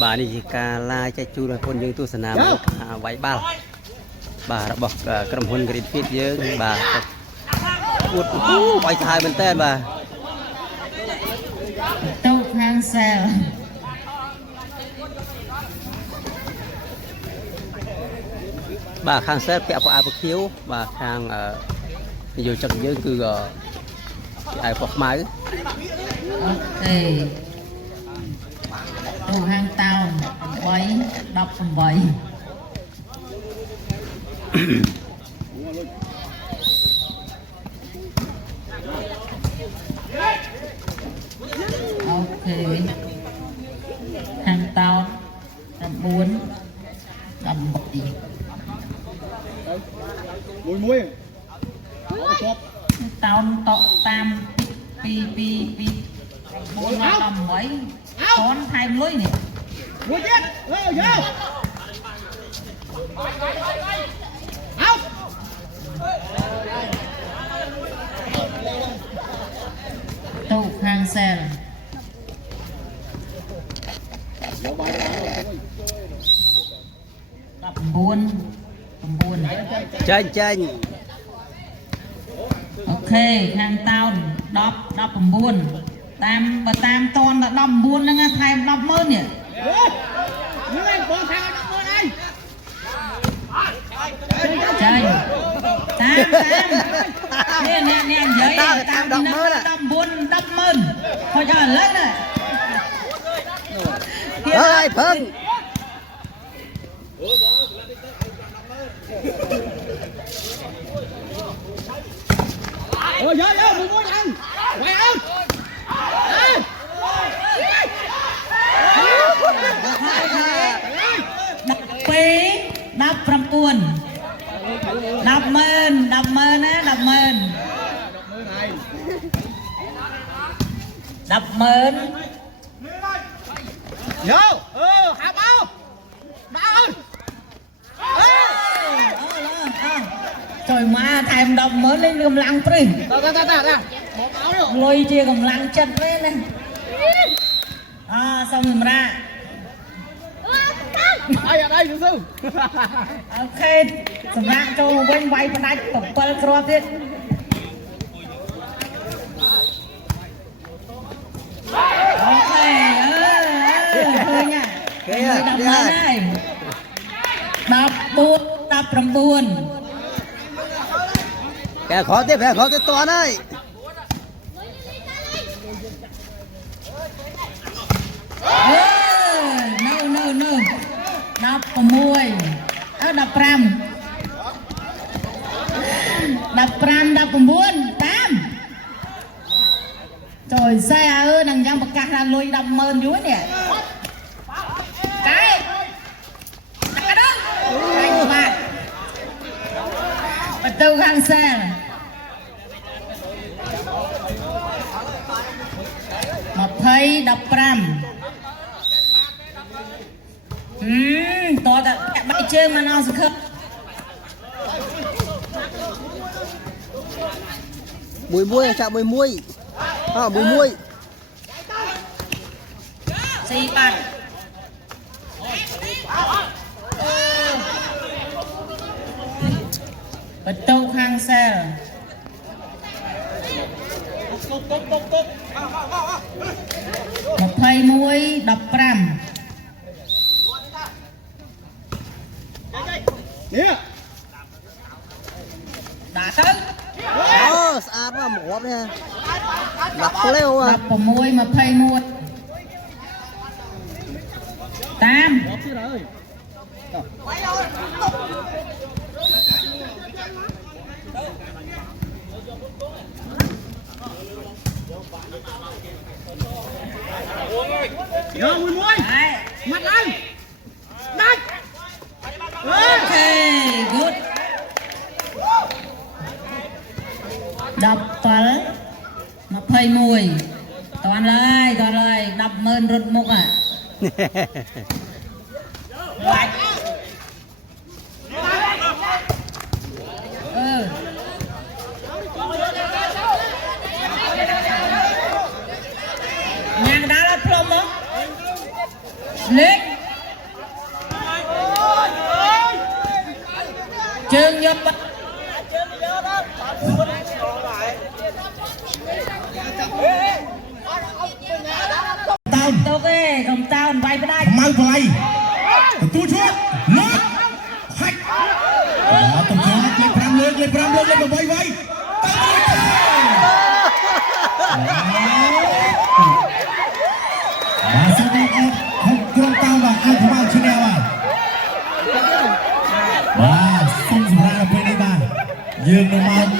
bà đi cả la chạy chu rồi con dương tu sanh nam vẫy ba bà đã bọc cầm hôn cái phết dương bà uất vẫy hai bên tên bà tàu hàng xe bà khang xe kẹo của ai bậc thiếu bà khang nhiều trận dương cứ ai bọc máy ok tàu hàng tàu bảy đọc bảy ok hàng tàu đập bốn đập bảy mùi tàu tọ tam pi bốn đập bảy con hai lối nhỉ mùi chết vô tàu hàng xe đập bốn tranh ok hàng tàu đập bốn tam và tam ton là đập bốn nữa nghe thay đập mơn nhỉ chơi tam nè giấy tam đi nó đập bốn đập mơn thôi cho lấy này ơi phân vô mùi muối ăn quay ơn đập pí đập trăm tuần đập mơn á đập mơn vô hả bao trời mà thèm đập mơn lên cầm lăng prì ra bỏ báo rồi lôi chia cầm lăng chân lên này xong rồi ra đây sư ok sầm rạng cho quên bay phân đạch tổng pel cro tiết ok thôi nha đập mơn này đập buồn kẻ khó tiếp toàn đây no đập mùi đập pram đập buồn tam trời xe ơi đằng giang bạc ca ra lùi đập mơn dưới nè cái đó anh bạn bật tư hàng xe một thấy đập pram to đã bay chơi mà nó sẽ mùi chạm mùi xì bạc bật tàu hàng xe một thầy muối đập pram đã tới sạch mà mỏ nha đập leo đập vào môi mà thầy muối tam vô mùi muối mặt ăn đánh ok good đập tới mà thầy mùi toàn lời đập mơn rụt mục à Lại. Nhà đó là plum đó. Lên. ជើងយកតោន ទៅគេកុំតោនវាយផ្ដាច់ ម៉ៅបលៃទទួលឈួតលើកហាច់តំជុំលេខ5លើកលេខ8វាយទៅបាទសិនអត់ហុកក្រុមតាមបាទអាចមកឈ្នះបាទសុំសម្រាប់ពេលនេះបាទយើងនឹងមក